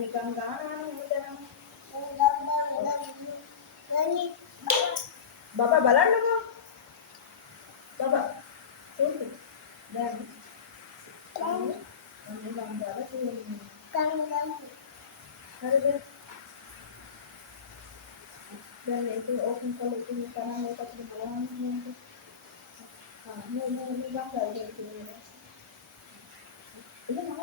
නිකන් ගානවනේ උදේනම්. බබා බලන්නකෝ. බබා සෝතු. දැන් අනේ බංගාව තියෙන්නේ. හරිද? දැන් ඒක ඕපන් කරලා ඉතින් කරන්න ඒකට බලන්න. මේ බංගාව තියෙන්නේ. ඉතින් මම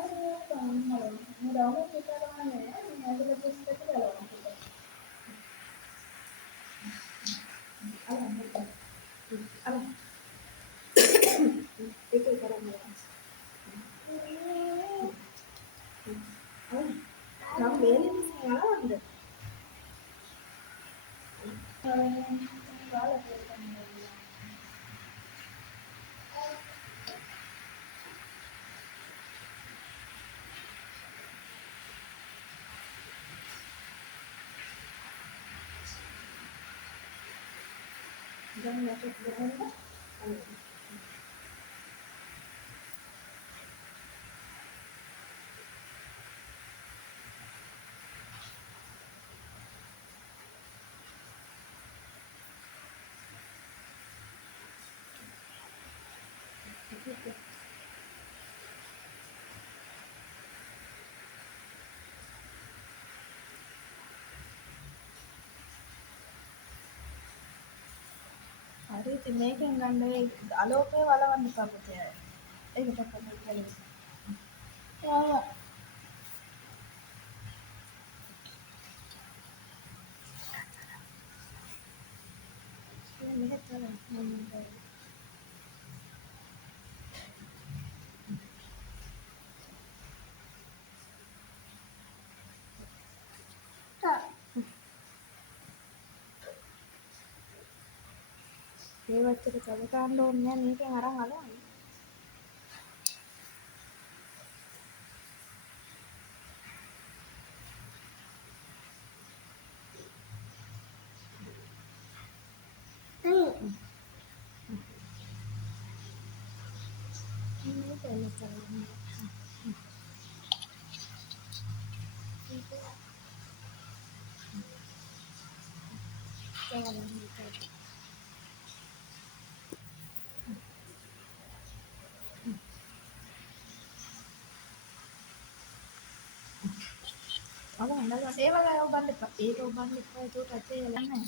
ඩවුන්ලෝඩ් කරලා නැහැ. මම ඇදලා ටෙස්ට් එක කරලා අර ඒක කරන්න. නම් මේලෙන් යනවද? කාලා කරන්නේ. දැන් මේක ගහන්න. හරි ඉතින් මේකෙන් ගන්න ඒ අලෝකේ වලවන්න එපා පුතේ. ඒකට තමයි කියන්නේ. යාවා. මෙහෙත් තමයි මම ඒ වත්තට කල ගන්න ඕනේ නෑ මේකෙන් අරන් අලවන්න. මේක එන්න තමයි. අව හඳලා ඒ වගේ ඔබන්න එපා. ඒක ඔබන්න එපා. ඒක ඇත්තේ නැහැ.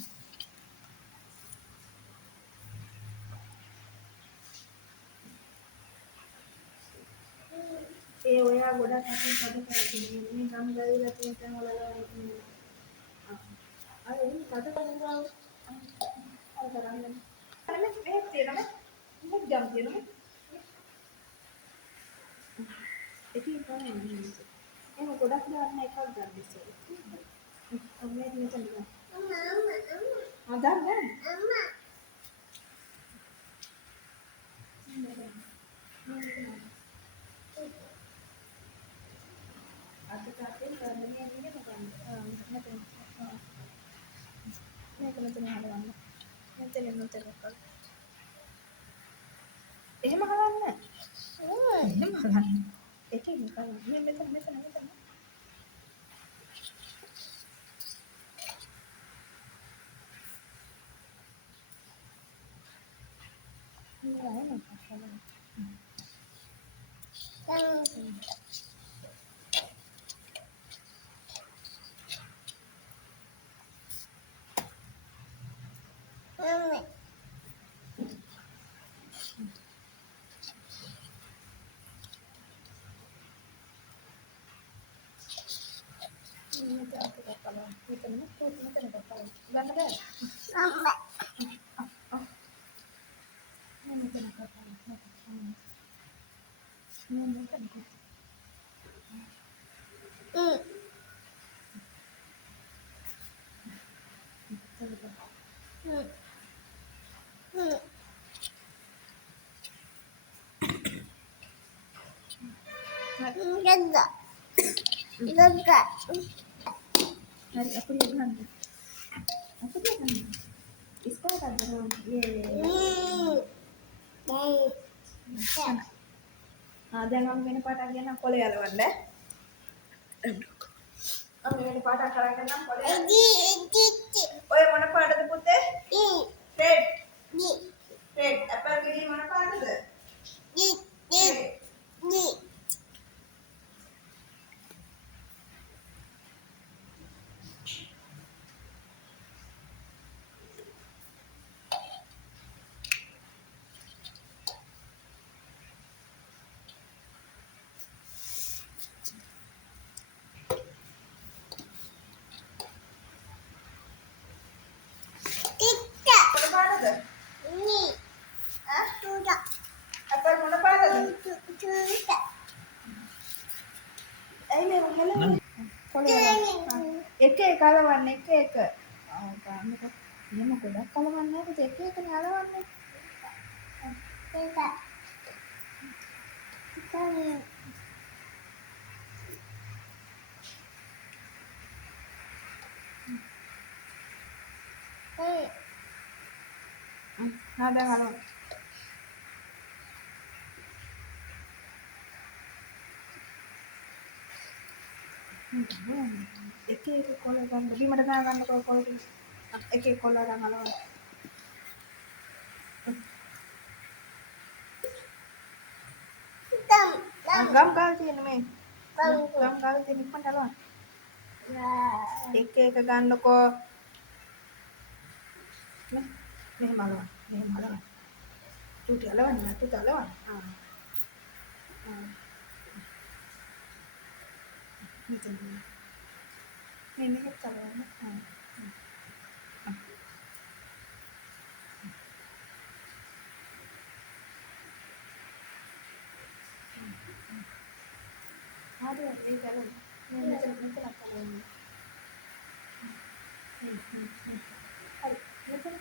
ඒ ඔයා ගොඩක් අතේ පද කරගෙන මේ ගම් ගාවිලා තියෙන තැන් වල ගාවිලා අර එන්නේ පද කරනවා අර කරන්නේ අර මේ තියෙනවා මුක් ජම් තියෙනවා ඒකේ තමයි එහෙනම් ගොඩක් දාන්න එකක් ගන්න ඉස්සෙල්ලා අම්මේ මෙතන අම්මා දාන්න අම්මා අතට අතෙන් කරන්නේ නේද මෙතන මෙතන හදන්න මෙතන කරලා එහෙම හදන්න එහෙම හදන්න ඒකෙන් කරන්න මෙතන hari aku dia bilang sekolah kan දැන් මම වෙන පාටක් ගන්න කොලේ යලවන්න පොඩි පාටක් කරගෙන පොලේ ඔය මොන පාටද පුතේ? රෙඩ්. රෙඩ්. ඇපල් ගෙඩිය මොන පාටද? මොන පාටද? ඇපල් මොන පාටද? ඇයි මේ මොකද? එක එක අලවන්න එක එක. ගන්නකො. එහෙම ගොඩක් අලවන්නේ නැහැ පුතේ. එක එකනේ අලවන්නේ. දැන් අලවන්න. එක එක කොළ ගන්න. බීමට දාගන්නකො කොළ ටික. එක එක කොළ අරන් අලවන්න. ගම් ගාල් තියෙන මේ. ගම් ගාල් තියෙන ඉක්මනට අලවන්න. එක එක ගන්නකො. මෙහෙම අලවන්න. මෙහෙම අලවන්න. චූටි අලවන්න. චූටි අලවන්න. මෙතන. මේක අලවන්න. හරි ඒක අලවන්න. මෙතන අලවන්න. හරි මෙතන.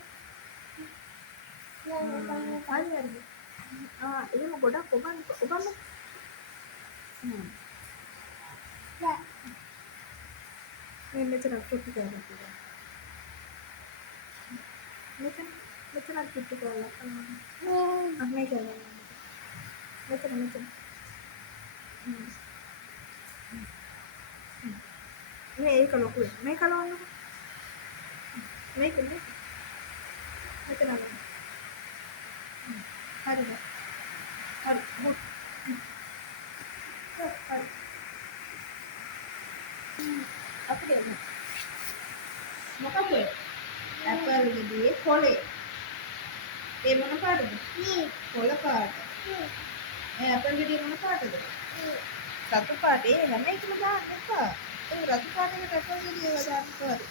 හරි. එහෙම ගොඩක් ඔබන්න. මේ මෙතන කොටි කරලා තියෙනවා. මෙතන කොටි කරලා. මේක අලවන්න. මෙතන. මේක ලොකුයි. මේක අලවන්නකො. මේක මෙතන අලවන්න. හරිද? හරි. අපිට මොකක්ද? ඇපල් ගෙඩියේ කොලේ. ඒ මොන පාටද? කොළ පාට. ඇපල් ගෙඩිය මොන පාටද? රතු පාට. ඒ හැම එකම දාන්න එපා. ඒ රතු පාටේට ඇපල් ගෙඩිය දාන්න ඕනේ.